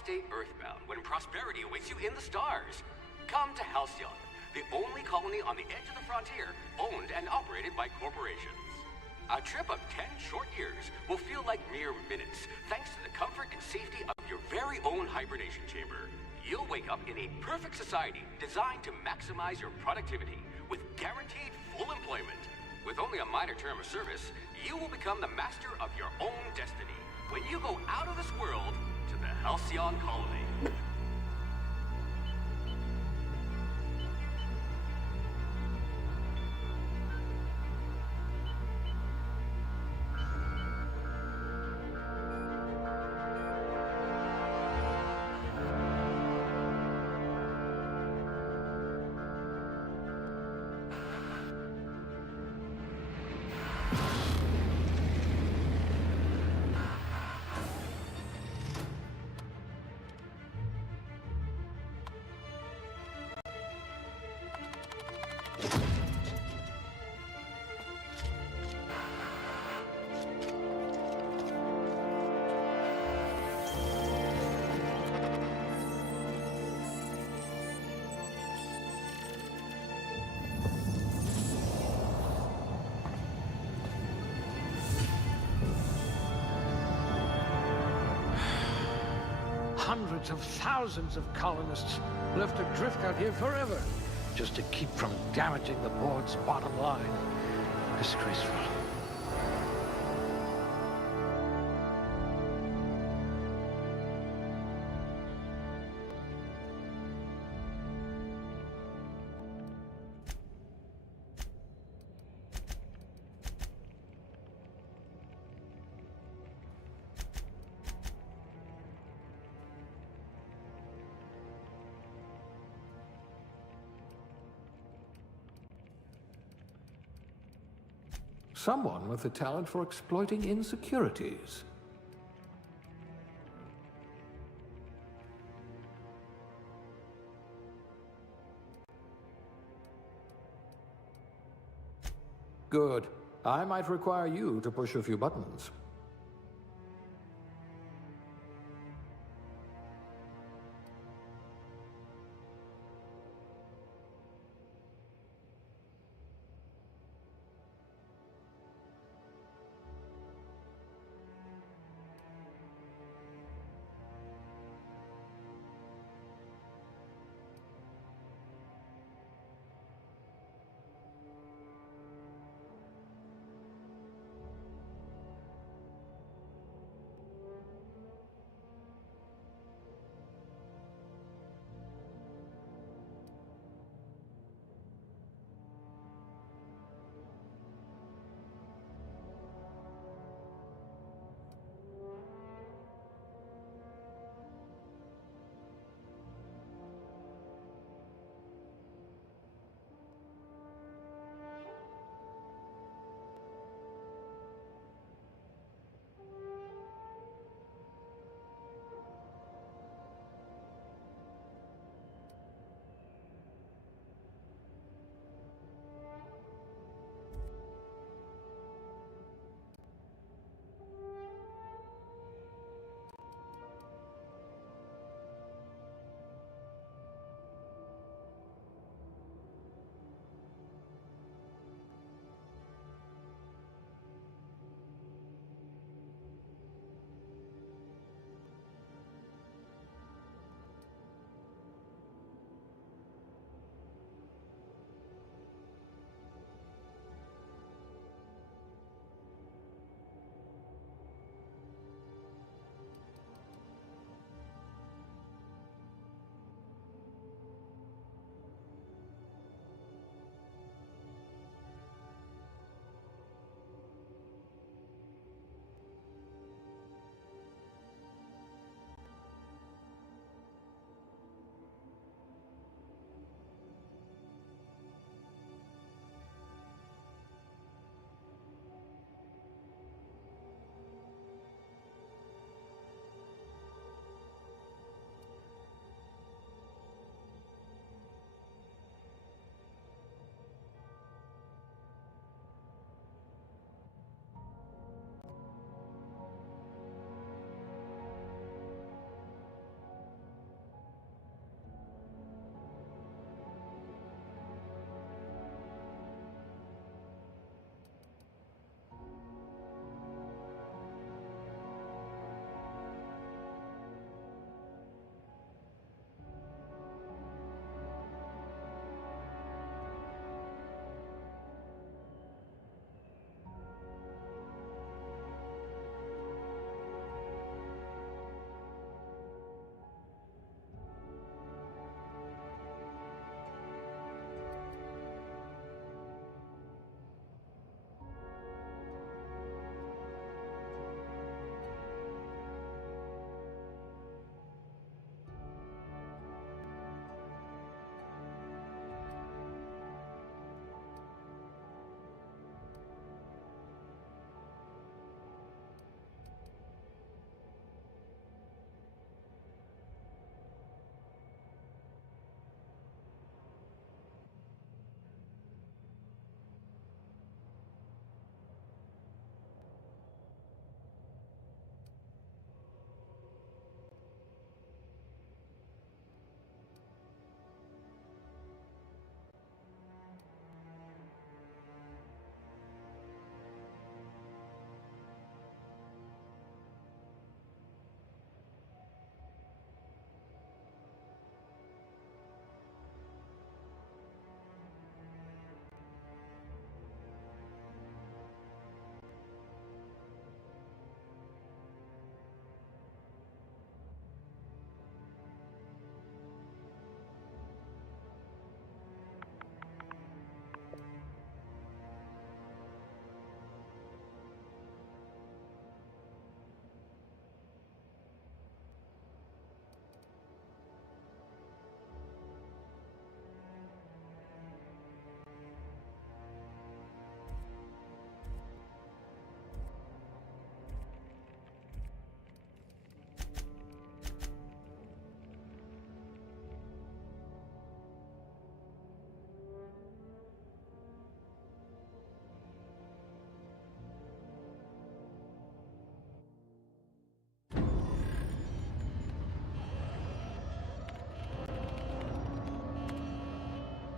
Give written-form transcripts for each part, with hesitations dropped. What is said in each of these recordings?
stay earthbound when prosperity awaits you in the stars? Come to Halcyon, the only colony on the edge of the frontier, owned and operated by corporations. A trip of 10 short years will feel like mere minutes, thanks to the comfort and safety of your very own hibernation chamber. You'll wake up in a perfect society designed to maximize your productivity, with guaranteed full employment. With only a minor term of service, you will become the master of your own destiny when you go out of this world to the Halcyon colony. Hundreds of thousands of colonists left adrift out here forever, just to keep from damaging the board's bottom line. Disgraceful. Someone with the talent for exploiting insecurities. Good. I might require you to push a few buttons.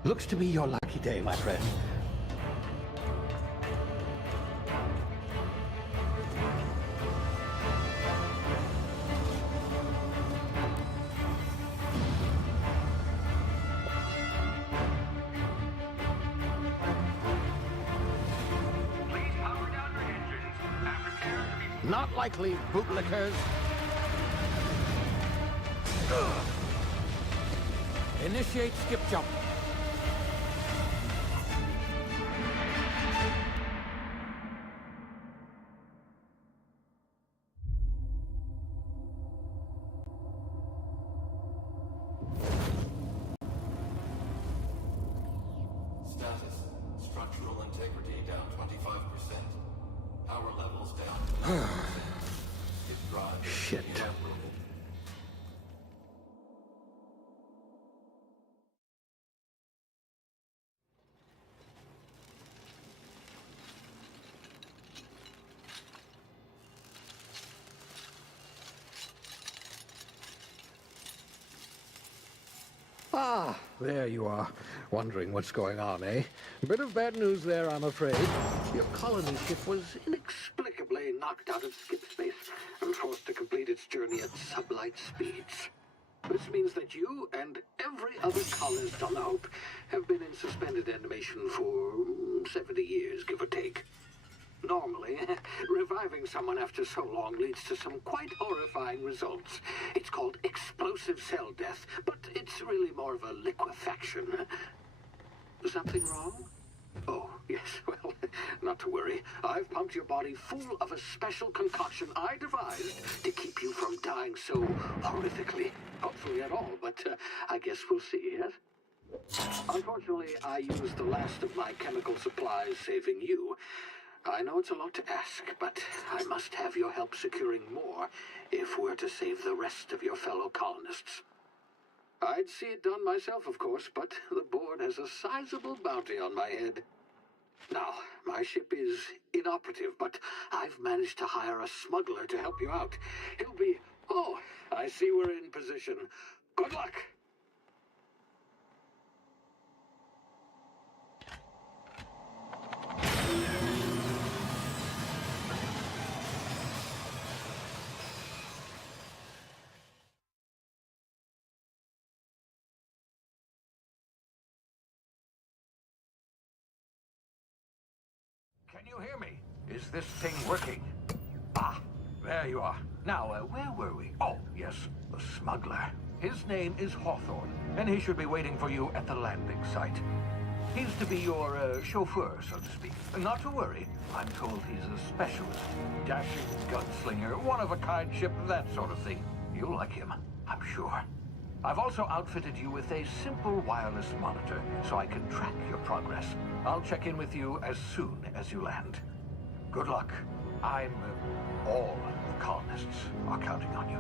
Looks to be your lucky day, my friend. Please power down your engines and prepare to be... Not likely, bootlickers. Initiate skip jump. Status. Structural integrity down 25%. Power levels down 20%. Its drive is Shit. inoperable. Ah, there you are. Wondering what's going on, eh? Bit of bad news there, I'm afraid. Your colony ship was inexplicably knocked out of skip space and forced to complete its journey at sublight speeds. This means that you and every other colonist on the Hope have been in suspended animation for 70 years, give or take. Normally, reviving someone after so long leads to some quite horrifying results. It's called explosive cell death, but it's really more of a liquefaction. Something wrong? Oh, yes, well, not to worry. I've pumped your body full of a special concoction I devised to keep you from dying so horrifically. Hopefully at all, but I guess we'll see, yes? Unfortunately, I used the last of my chemical supplies saving you. I know it's a lot to ask, but I must have your help securing more if we're to save the rest of your fellow colonists. I'd see it done myself, of course, but the board has a sizable bounty on my head. Now, my ship is inoperative, but I've managed to hire a smuggler to help you out. He'll be... Oh, I see we're in position. Good luck! Can you hear me? Is this thing working? Ah, there you are. Now, where were we? Oh, yes, the smuggler. His name is Hawthorne, and he should be waiting for you at the landing site. He's to be your chauffeur, so to speak. Not to worry. I'm told he's a specialist. Dashing gunslinger, one-of-a-kind ship, that sort of thing. You'll like him, I'm sure. I've also outfitted you with a simple wireless monitor, so I can track your progress. I'll check in with you as soon as you land. Good luck. All the colonists are counting on you.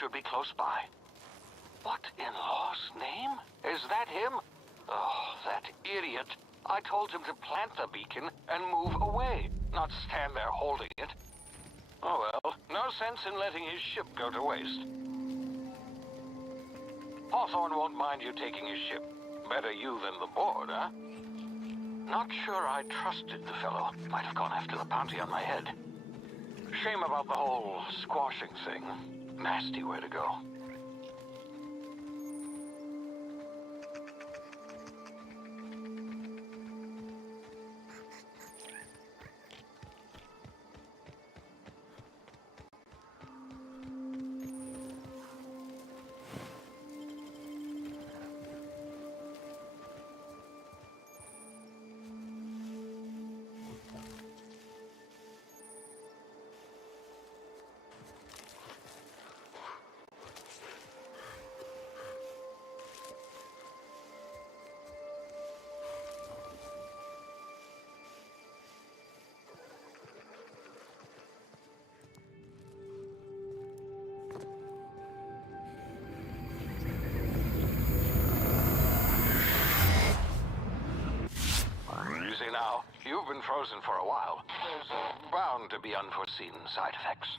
Should be close by. What in law's name? Is that him? Oh, that idiot. I told him to plant the beacon and move away, not stand there holding it. Oh well, no sense in letting his ship go to waste. Hawthorne won't mind you taking his ship. Better you than the board, huh? Not sure I trusted the fellow. Might have gone after the bounty on my head. Shame about the whole squashing thing. Nasty way to go. frozen for a while. There's bound to be unforeseen side effects.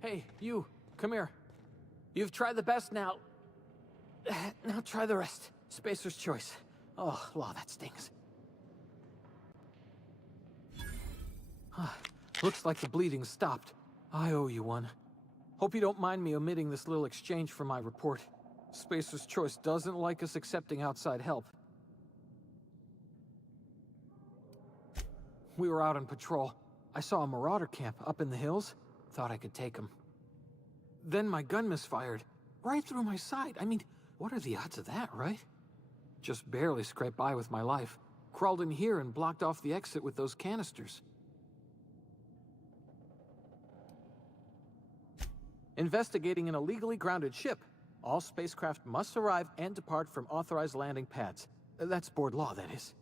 Hey, you, come here. You've tried the best now. Now try the rest. Spacer's choice. Oh, law, that stings. Looks like the bleeding stopped. I owe you one. Hope you don't mind me omitting this little exchange from my report. Spacer's choice doesn't like us accepting outside help. We were out on patrol. I saw a marauder camp up in the hills. Thought I could take him. Then my gun misfired. Right through my side. I mean, what are the odds of that, right? Just barely scraped by with my life. Crawled in here and blocked off the exit with those canisters. Investigating an illegally grounded ship. All spacecraft must arrive and depart from authorized landing pads. That's board law, that is.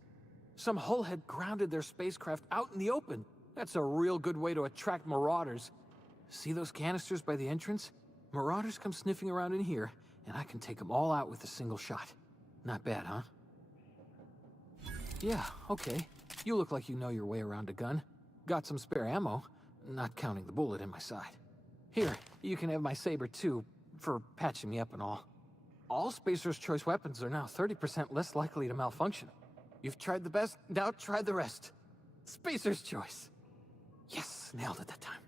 Some hullhead grounded their spacecraft out in the open. That's a real good way to attract marauders. See those canisters by the entrance? Marauders come sniffing around in here, and I can take them all out with a single shot. Not bad, huh? Yeah, okay. You look like you know your way around a gun. Got some spare ammo, not counting the bullet in my side. Here, you can have my saber too, for patching me up and all. All Spacer's choice weapons are now 30% less likely to malfunction. You've tried the best, now try the rest. Spacer's choice. Yes, nailed it that time.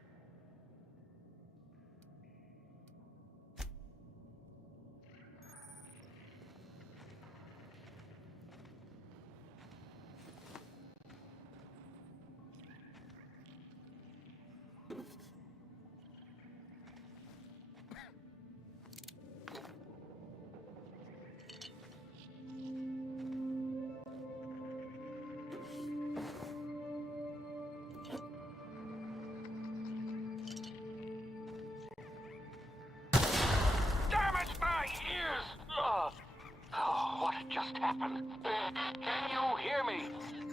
What just happened? Can you hear me?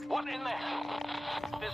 What in the hell? This...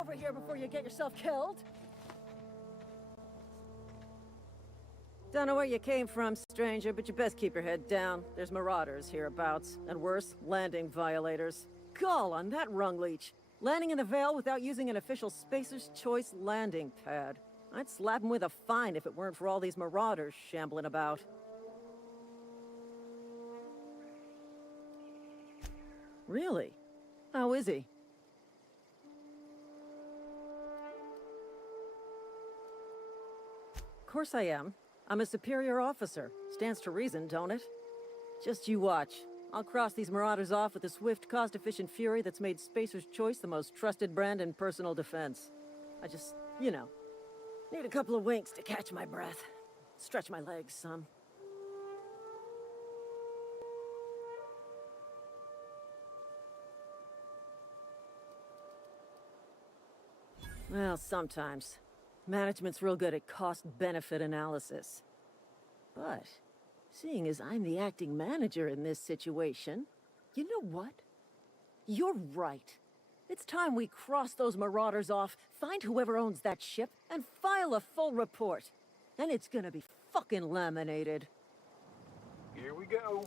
Over here before you get yourself killed. Don't know where you came from, stranger, but you best keep your head down. There's marauders hereabouts, and worse, landing violators. Gall on that rung leech. Landing in the Vale without using an official Spacer's Choice landing pad. I'd slap him with a fine if it weren't for all these marauders shambling about. Really? How is he? Of course I am. I'm a superior officer. Stands to reason, don't it? Just you watch. I'll cross these marauders off with a swift, cost-efficient fury that's made Spacer's Choice the most trusted brand in personal defense. I just, you know, need a couple of winks to catch my breath. Stretch my legs some. Well, sometimes. Management's real good at cost-benefit analysis. But, seeing as I'm the acting manager in this situation, you know what? You're right. It's time we cross those marauders off, find whoever owns that ship, and file a full report. Then it's gonna be fucking laminated. Here we go.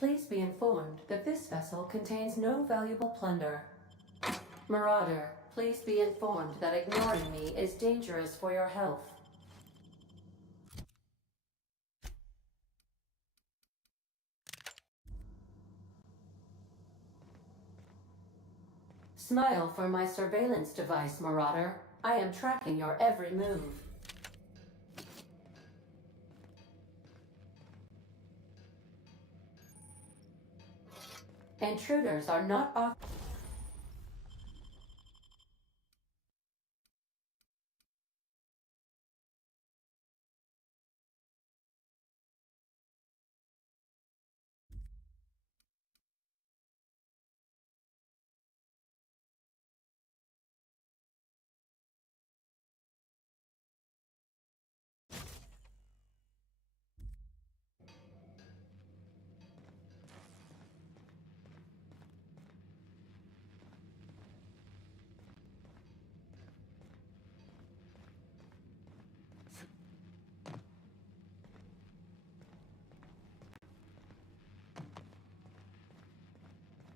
Please be informed that this vessel contains no valuable plunder. Marauder, please be informed that ignoring me is dangerous for your health. Smile for my surveillance device, Marauder. I am tracking your every move. Intruders are not off.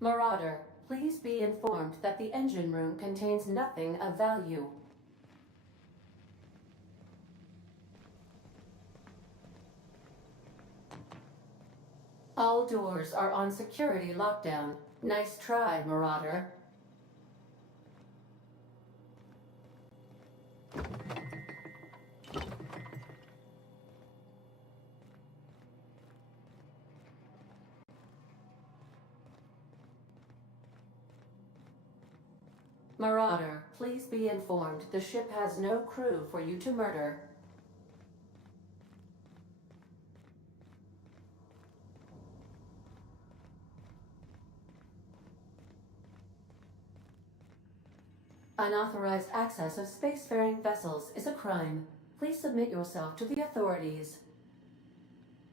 Marauder, please be informed that the engine room contains nothing of value. All doors are on security lockdown. Nice try, Marauder. Marauder, please be informed the ship has no crew for you to murder. Unauthorized access of spacefaring vessels is a crime. Please submit yourself to the authorities.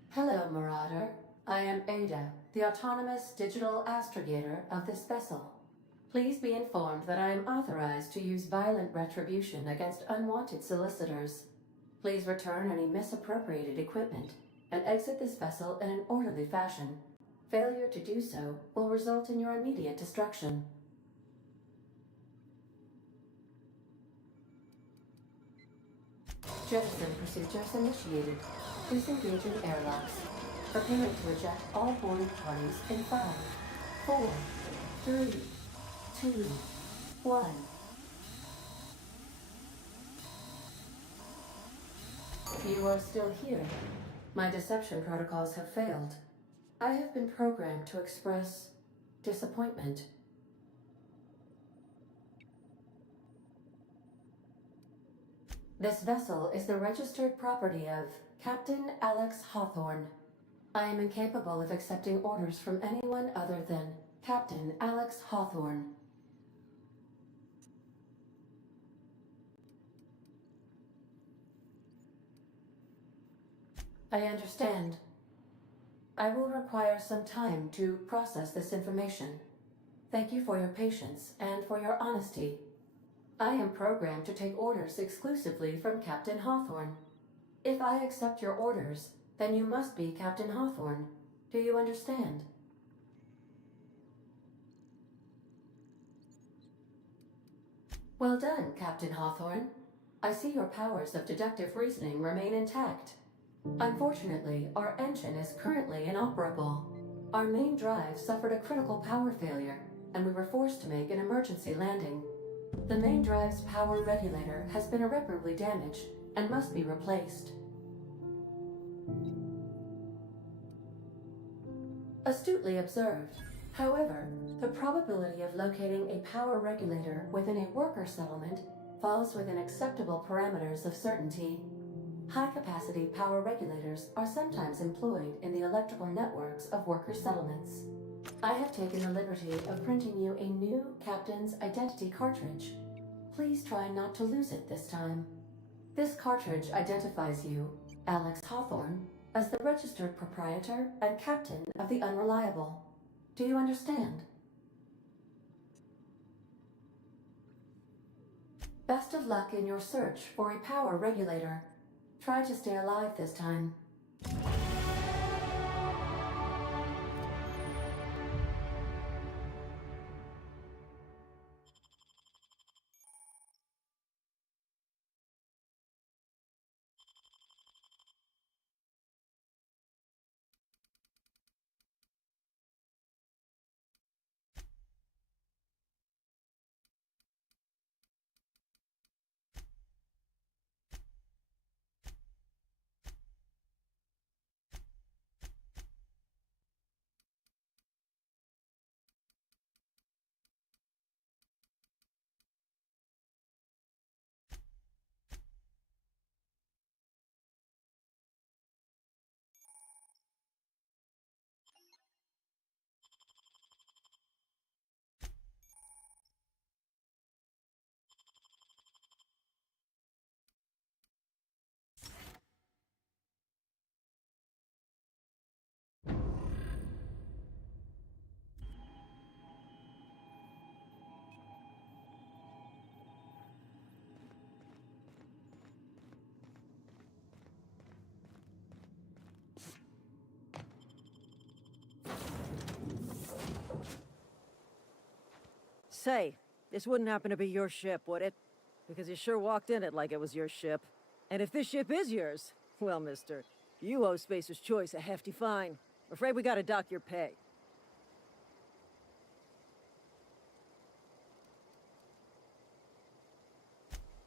Hello, Marauder. I am Ada, the autonomous digital astrogator of this vessel. Please be informed that I am authorized to use violent retribution against unwanted solicitors. Please return any misappropriated equipment and exit this vessel in an orderly fashion. Failure to do so will result in your immediate destruction. Jettison procedures initiated. Disengaging airlocks. Preparing to eject all boarding parties in 5, 4, 3, 2, 1. You are still here. My deception protocols have failed. I have been programmed to express disappointment. This vessel is the registered property of Captain Alex Hawthorne. I am incapable of accepting orders from anyone other than Captain Alex Hawthorne. I understand. I will require some time to process this information. Thank you for your patience and for your honesty. I am programmed to take orders exclusively from Captain Hawthorne. If I accept your orders, then you must be Captain Hawthorne. Do you understand? Well done, Captain Hawthorne. I see your powers of deductive reasoning remain intact. Unfortunately, our engine is currently inoperable. Our main drive suffered a critical power failure, and we were forced to make an emergency landing. The main drive's power regulator has been irreparably damaged and must be replaced. Astutely observed. However, the probability of locating a power regulator within a worker settlement falls within acceptable parameters of certainty. High-capacity power regulators are sometimes employed in the electrical networks of worker settlements. I have taken the liberty of printing you a new Captain's Identity cartridge. Please try not to lose it this time. This cartridge identifies you, Alex Hawthorne, as the registered proprietor and captain of the Unreliable. Do you understand? Best of luck in your search for a power regulator. Try to stay alive this time. Say, this wouldn't happen to be your ship, would it? Because you sure walked in it like it was your ship. And if this ship is yours, well, mister, you owe Spacer's Choice a hefty fine. Afraid we gotta dock your pay.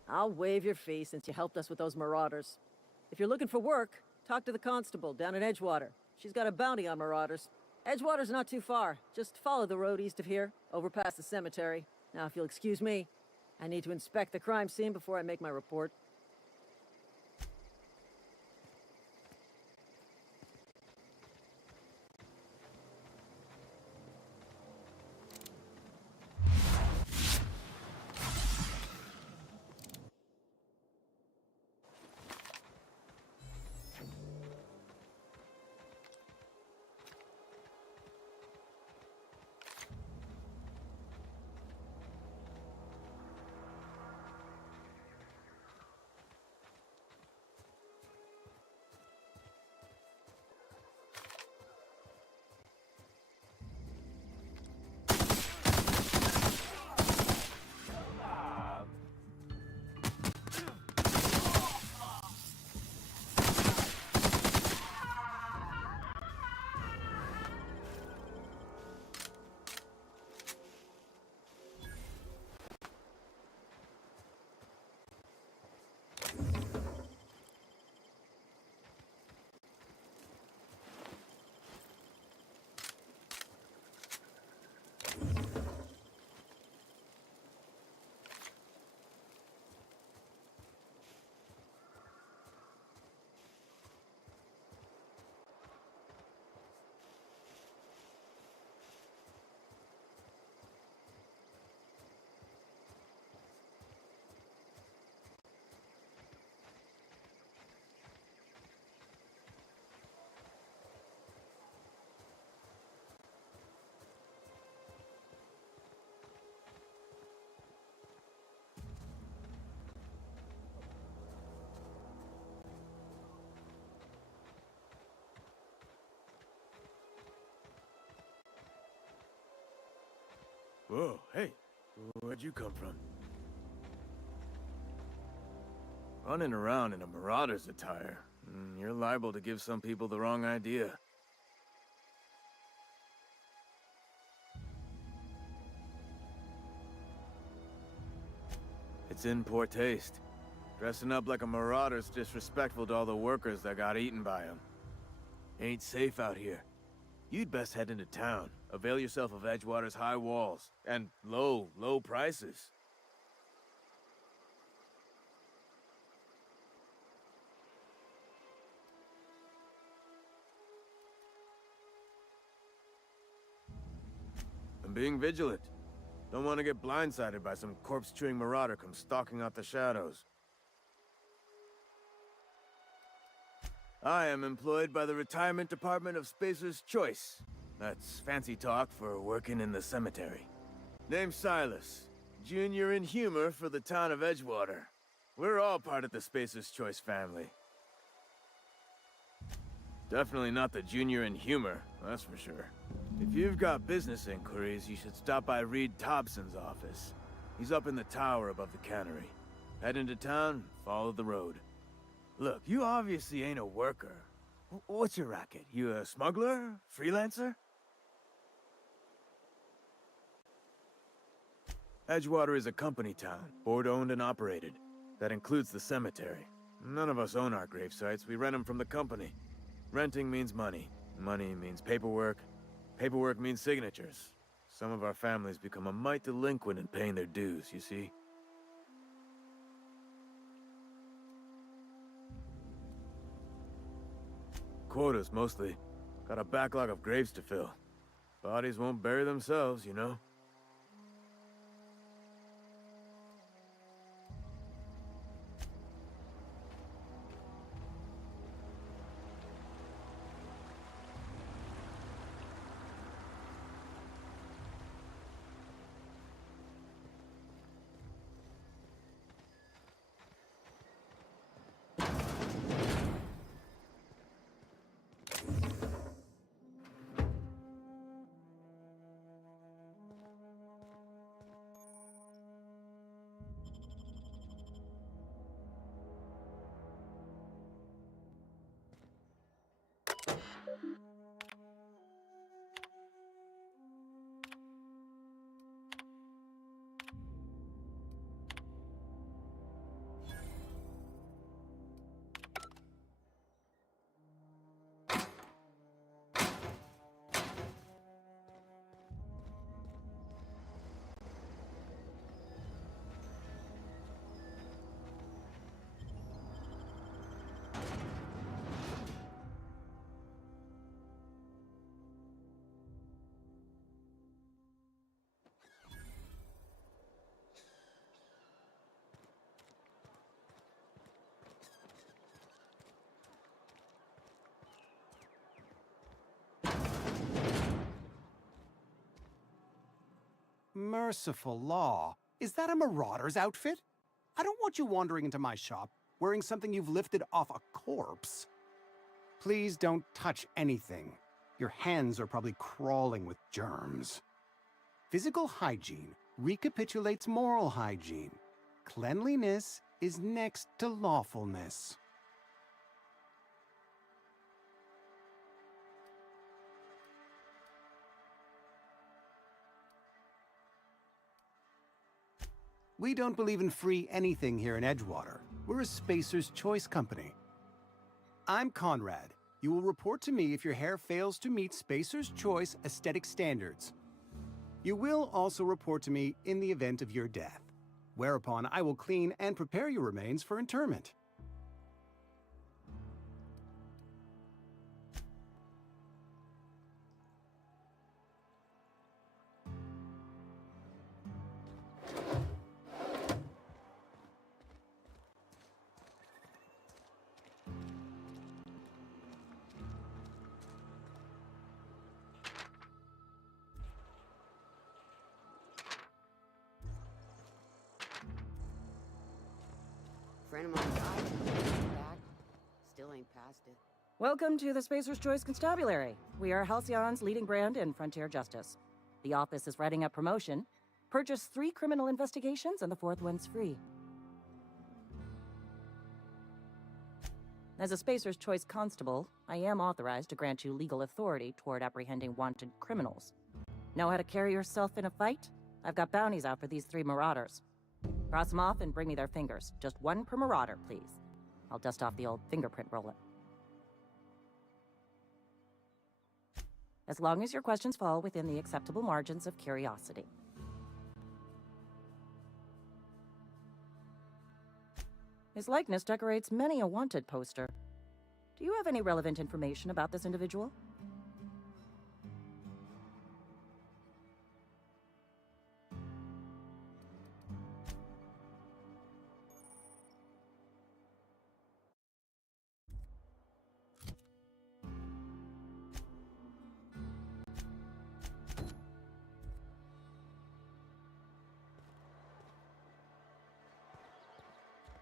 I'll waive your fee since you helped us with those marauders. If you're looking for work, talk to the constable down in Edgewater. She's got a bounty on marauders. Edgewater's not too far. Just follow the road east of here, over past the cemetery. Now, if you'll excuse me, I need to inspect the crime scene before I make my report. Whoa, hey, where'd you come from? Running around in a marauder's attire. You're liable to give some people the wrong idea. It's in poor taste. Dressing up like a marauder's disrespectful to all the workers that got eaten by them. Ain't safe out here. You'd best head into town. Avail yourself of Edgewater's high walls. And low prices. I'm being vigilant. Don't want to get blindsided by some corpse-chewing marauder come stalking out the shadows. I am employed by the Retirement Department of Spacer's Choice. That's fancy talk for working in the cemetery. Name's Silas, junior in humor for the town of Edgewater. We're all part of the Spacer's Choice family. Definitely not the junior in humor, that's for sure. If you've got business inquiries, you should stop by Reed Thompson's office. He's up in the tower above the cannery. Head into town, follow the road. Look, you obviously ain't a worker. What's your racket? You a smuggler? Freelancer? Edgewater is a company town, board-owned and operated. That includes the cemetery. None of us own our grave sites, we rent them from the company. Renting means money. Money means paperwork. Paperwork means signatures. Some of our families become a mite delinquent in paying their dues, you see? Quotas, mostly. Got a backlog of graves to fill. Bodies won't bury themselves, you know? Merciful law. Is that a marauder's outfit? I don't want you wandering into my shop wearing something you've lifted off a corpse. Please don't touch anything. Your hands are probably crawling with germs. Physical hygiene recapitulates moral hygiene. Cleanliness is next to lawfulness. We don't believe in free anything here in Edgewater. We're a Spacer's Choice company. I'm Conrad. You will report to me if your hair fails to meet Spacer's Choice aesthetic standards. You will also report to me in the event of your death, whereupon I will clean and prepare your remains for interment. Friend of mine died. Back. Still ain't past it. Welcome to the Spacer's Choice Constabulary. We are Halcyon's leading brand in frontier justice. The office is writing up promotion, Purchase 3 criminal investigations and the 4th one's free. As a Spacer's Choice Constable, I am authorized to grant you legal authority toward apprehending wanted criminals. Know how to carry yourself in a fight? I've got bounties out for these 3 marauders. Cross them off and bring me their fingers. Just 1 per marauder, please. I'll dust off the old fingerprint roller. As long as your questions fall within the acceptable margins of curiosity. His likeness decorates many a wanted poster. Do you have any relevant information about this individual?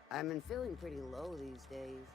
I've been feeling pretty low these days.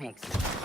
makes sense.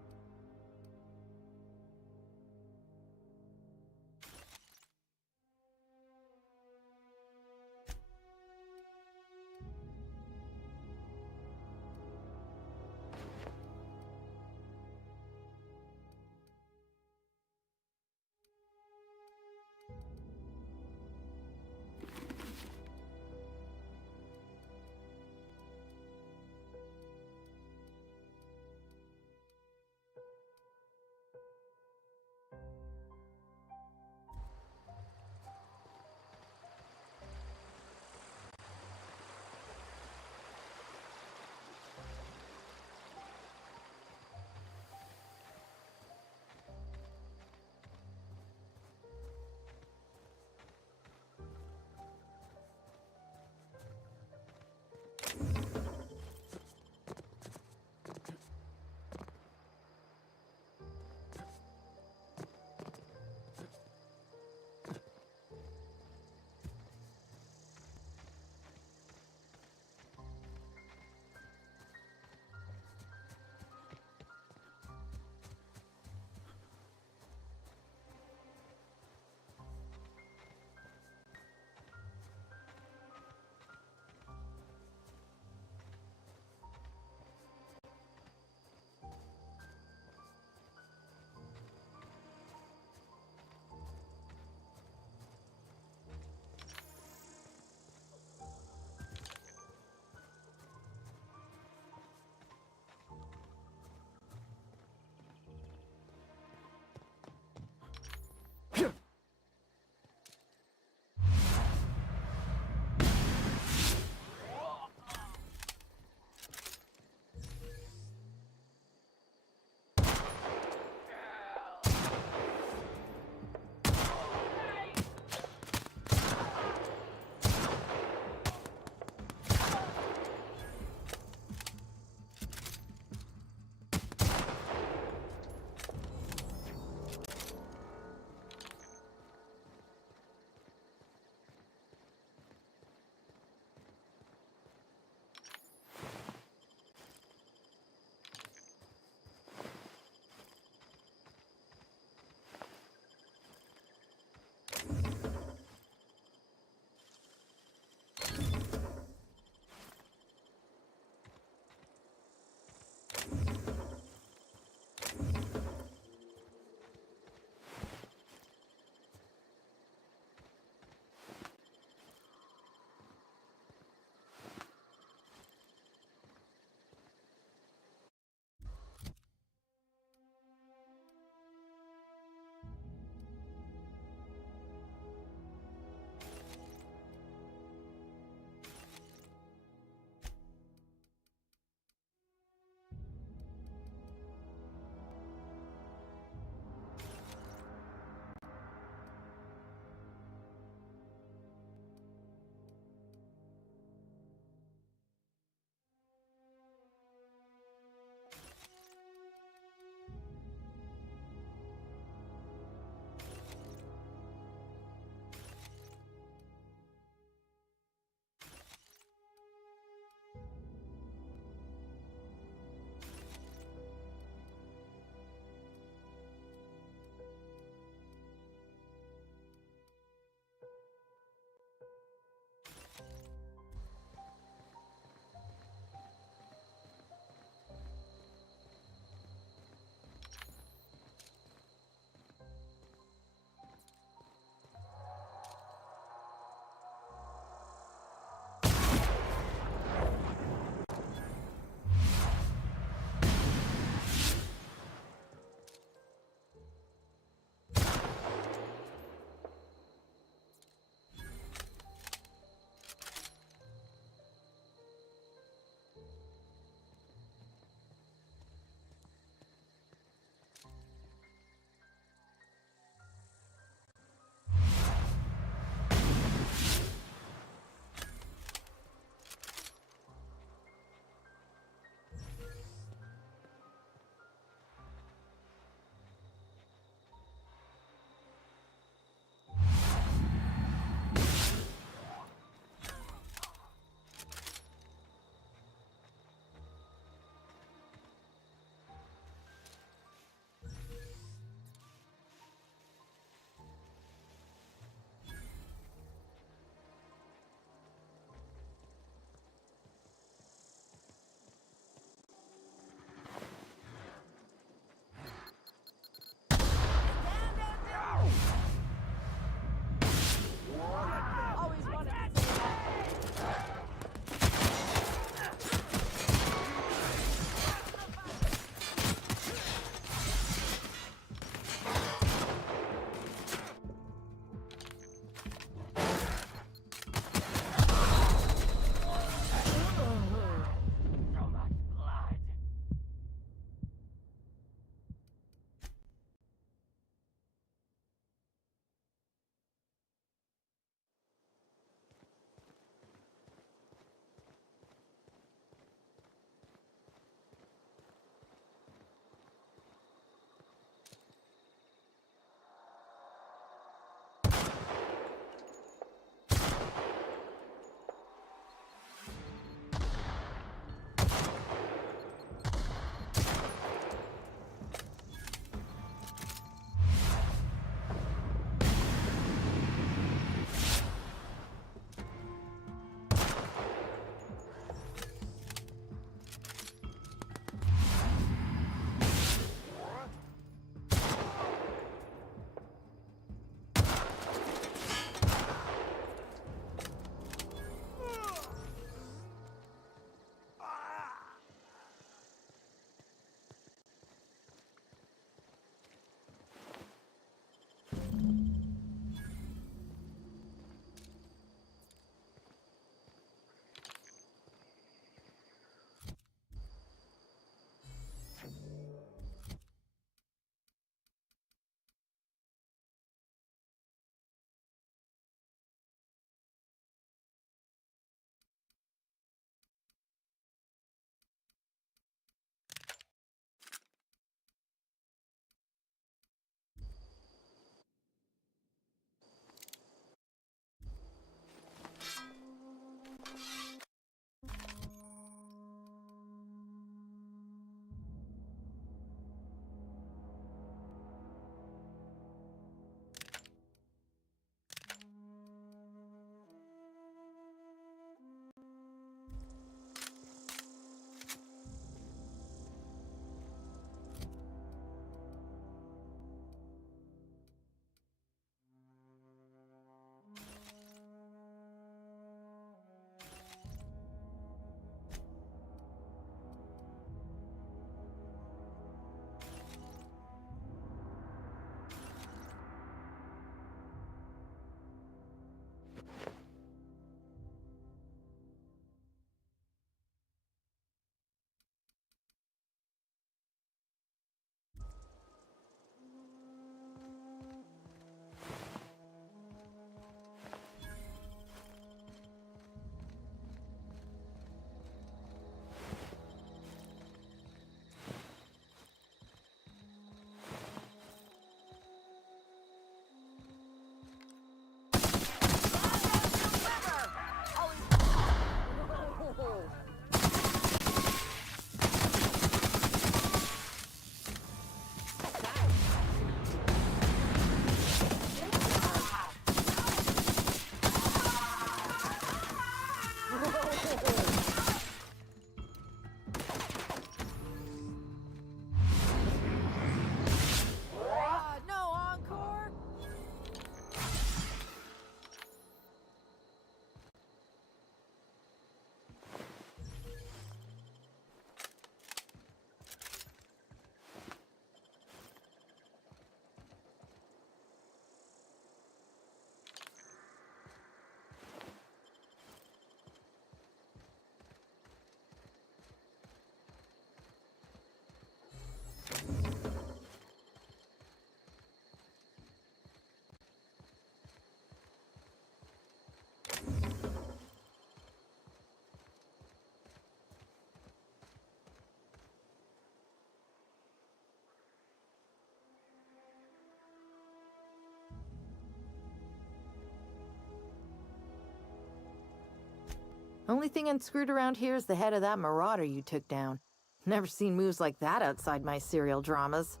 Only thing unscrewed around here is the head of that marauder you took down. Never seen moves like that outside my serial dramas.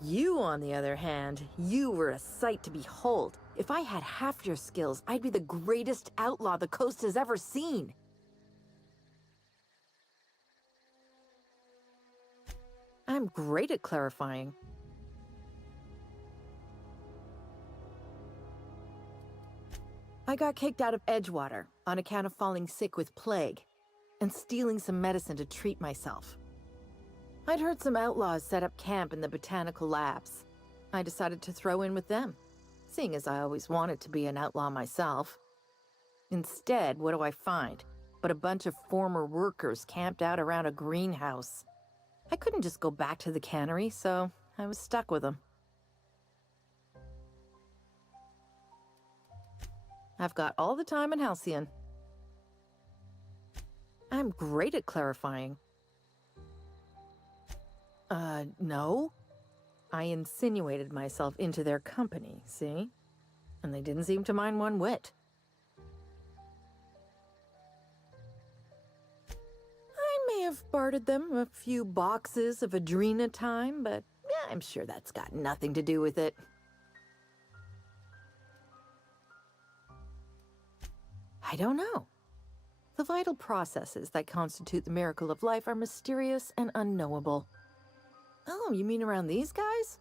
You, on the other hand, you were a sight to behold. If I had half your skills, I'd be the greatest outlaw the coast has ever seen. I'm great at clarifying. I got kicked out of Edgewater on account of falling sick with plague and stealing some medicine to treat myself. I'd heard some outlaws set up camp in the botanical labs. I decided to throw in with them, seeing as I always wanted to be an outlaw myself. Instead, what do I find but a bunch of former workers camped out around a greenhouse? I couldn't just go back to the cannery, so I was stuck with them. I've got all the time in Halcyon. I'm great at clarifying. No. I insinuated myself into their company, see? And they didn't seem to mind one whit. I may have bartered them a few boxes of Adrena time, but yeah, I'm sure that's got nothing to do with it. I don't know. The vital processes that constitute the miracle of life are mysterious and unknowable. Oh, you mean around these guys?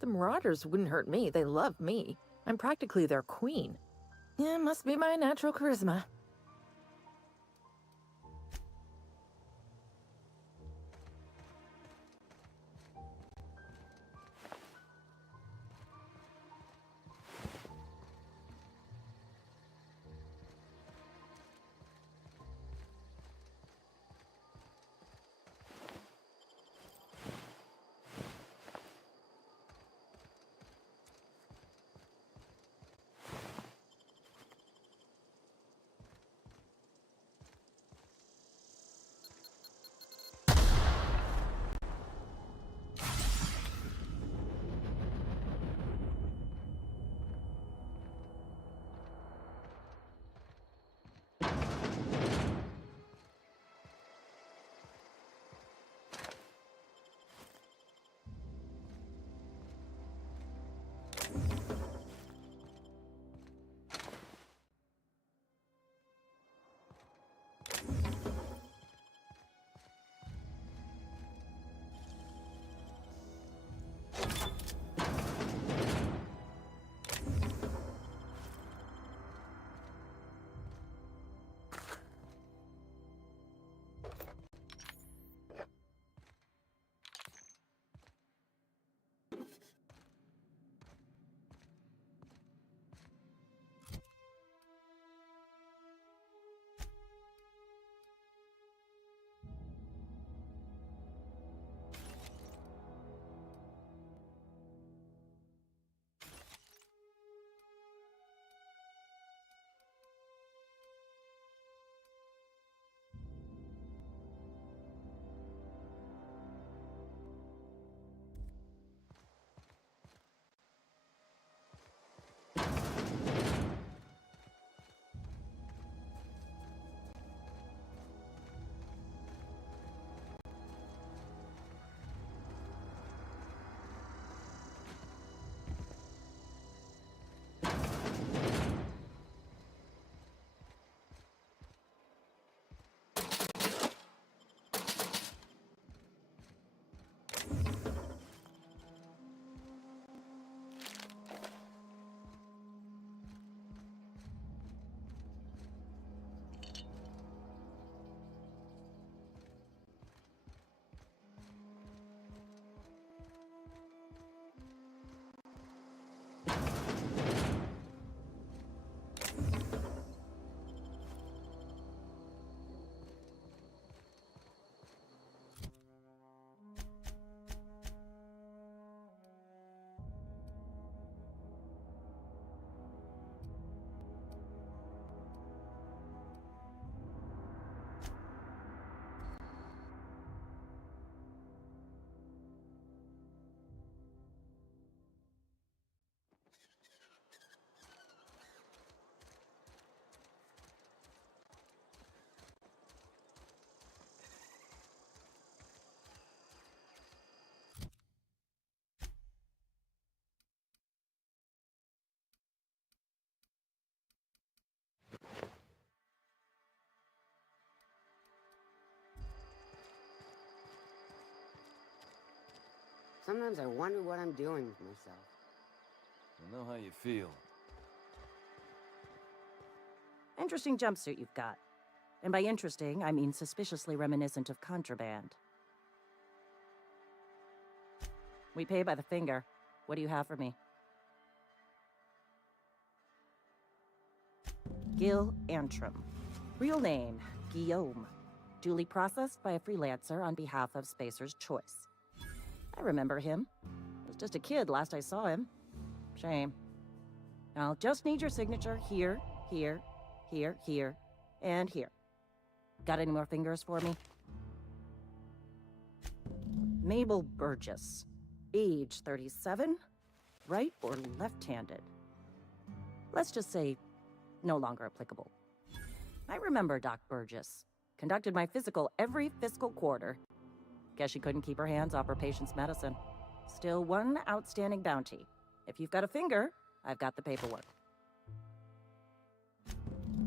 The Marauders wouldn't hurt me. They love me. I'm practically their queen. Yeah, must be my natural charisma. Sometimes I wonder what I'm doing with myself. I know how you feel. Interesting jumpsuit you've got. And by interesting, I mean suspiciously reminiscent of contraband. We pay by the finger. What do you have for me? Gil Antrim. Real name, Guillaume. Duly processed by a freelancer on behalf of Spacer's Choice. I remember him. I was just a kid last I saw him. Shame. I'll just need your signature here, here, here, here, and here. Got any more fingers for me? Mabel Burgess. Age 37. Right or left-handed? Let's just say no longer applicable. I remember Doc Burgess. Conducted my physical every fiscal quarter. Guess she couldn't keep her hands off her patient's medicine. Still one outstanding bounty. If you've got a finger, I've got the paperwork.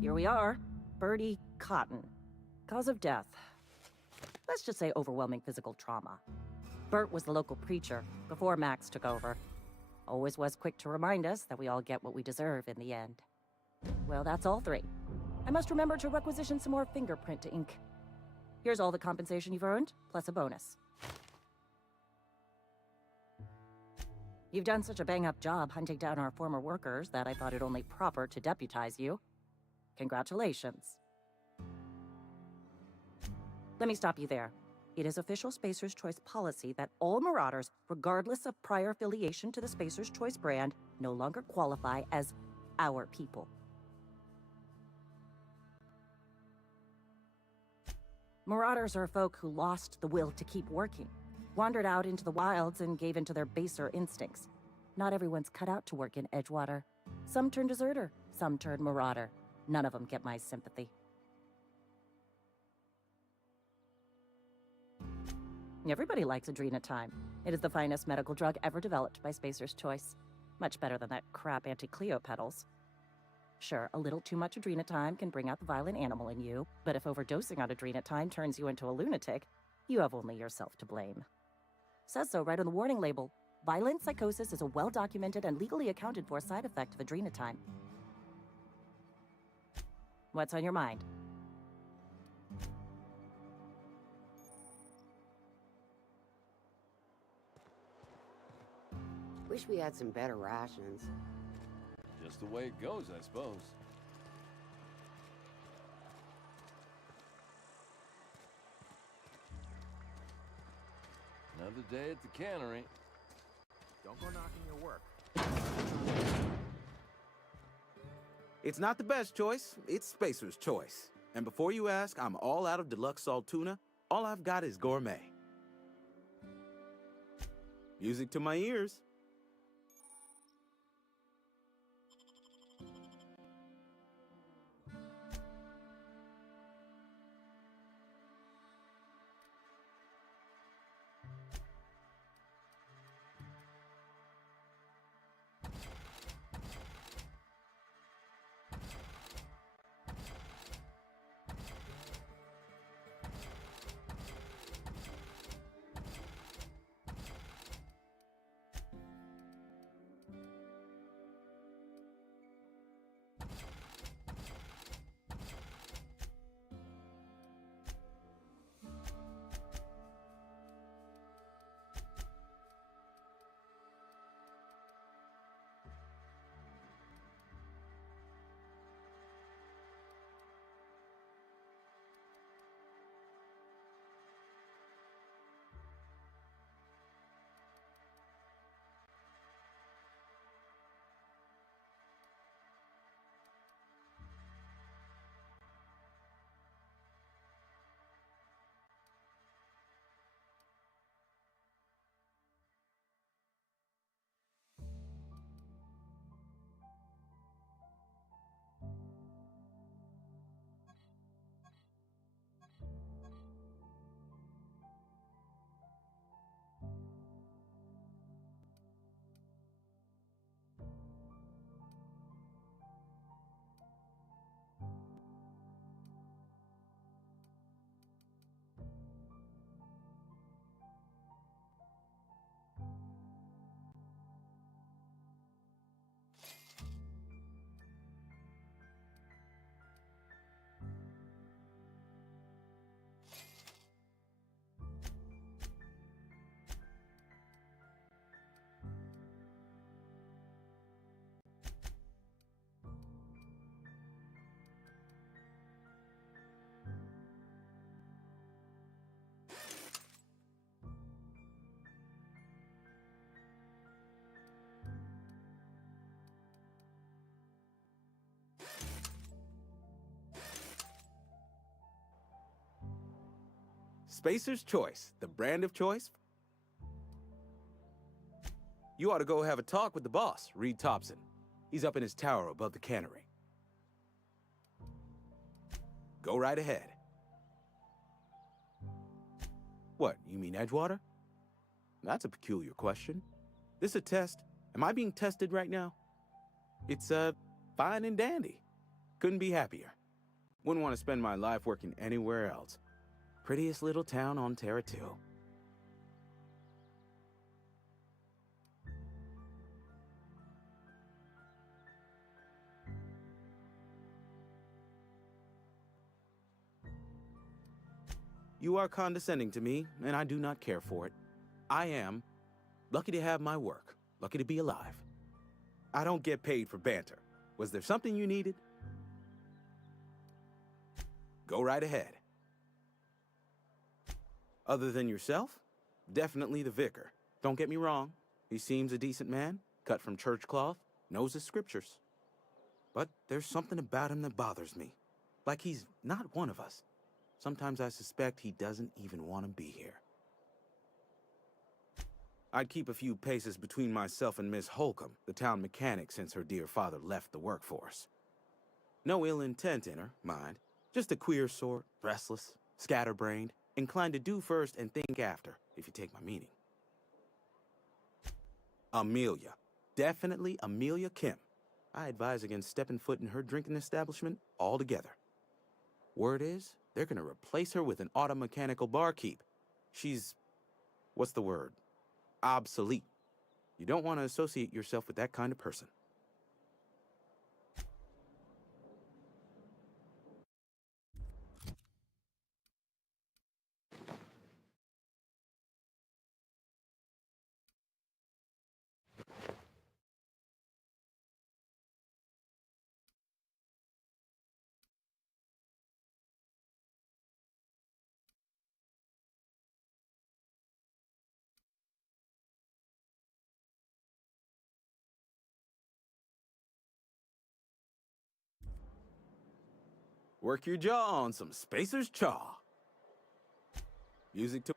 Here we are. Bertie Cotton. Cause of death. Let's just say overwhelming physical trauma. Bert was the local preacher before Max took over. Always was quick to remind us that we all get what we deserve in the end. Well, that's all three. I must remember to requisition some more fingerprint ink. Here's all the compensation you've earned, plus a bonus. You've done such a bang-up job hunting down our former workers that I thought it only proper to deputize you. Congratulations. Let me stop you there. It is official Spacer's Choice policy that all Marauders, regardless of prior affiliation to the Spacer's Choice brand, no longer qualify as our people. Marauders are folk who lost the will to keep working, wandered out into the wilds and gave into their baser instincts. Not everyone's cut out to work in Edgewater. Some turn deserter, some turn marauder. None of them get my sympathy. Everybody likes Adrenatime. It is the finest medical drug ever developed by Spacer's Choice. Much better than that crap anti-Cleo pedals. Sure, a little too much Adrenatime can bring out the violent animal in you, but if overdosing on Adrenatime turns you into a lunatic, you have only yourself to blame. Says so right on the warning label. Violent psychosis is a well-documented and legally accounted for side effect of Adrenatime. What's on your mind? Wish we had some better rations. Just the way it goes, I suppose. Another day at the cannery. Don't go knocking your work. It's not the best choice, it's Spacer's Choice. And before you ask, I'm all out of deluxe salt tuna. All I've got is gourmet. Music to my ears. Spacer's Choice, the brand of choice. You ought to go have a talk with the boss, Reed Thompson. He's up in his tower above the cannery. Go right ahead. What, you mean Edgewater? That's a peculiar question. This a test? Am I being tested right now? It's, fine and dandy. Couldn't be happier. Wouldn't want to spend my life working anywhere else. Prettiest little town on Terra 2. You are condescending to me, and I do not care for it. I am lucky to have my work, lucky to be alive. I don't get paid for banter. Was there something you needed? Go right ahead. Other than yourself? Definitely the vicar. Don't get me wrong. He seems a decent man, cut from church cloth, knows his scriptures. But there's something about him that bothers me. Like he's not one of us. Sometimes I suspect he doesn't even want to be here. I'd keep a few paces between myself and Miss Holcomb, the town mechanic, since her dear father left the workforce. No ill intent in her, mind. Just a queer sort, restless, scatterbrained, inclined to do first and think after, if you take my meaning. Amelia. Definitely Amelia Kim. I advise against stepping foot in her drinking establishment altogether. Word is, they're gonna replace her with an auto-mechanical barkeep. She's... what's the word? Obsolete. You don't want to associate yourself with that kind of person. Work your jaw on some Spacer's Chaw. Music to...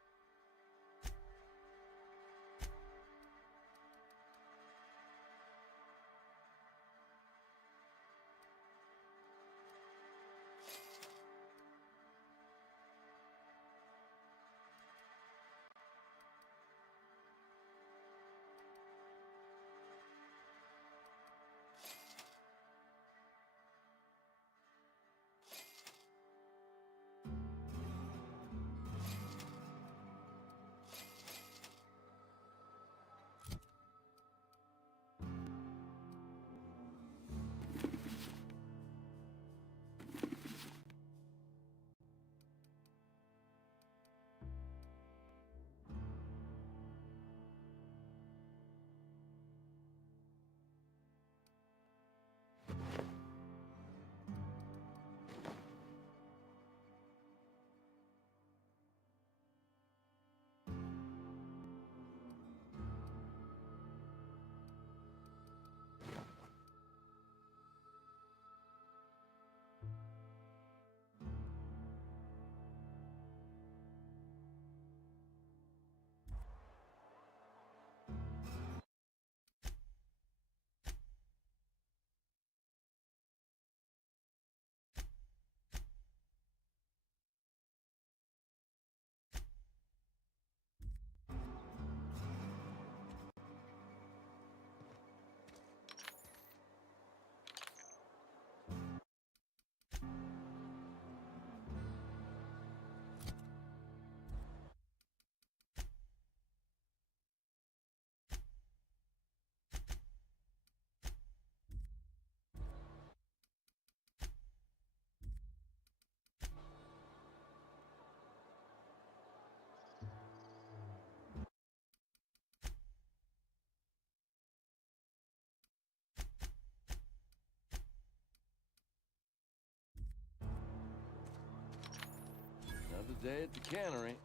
Another day at the cannery.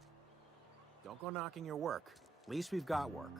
Don't go knocking your work. At least we've got work.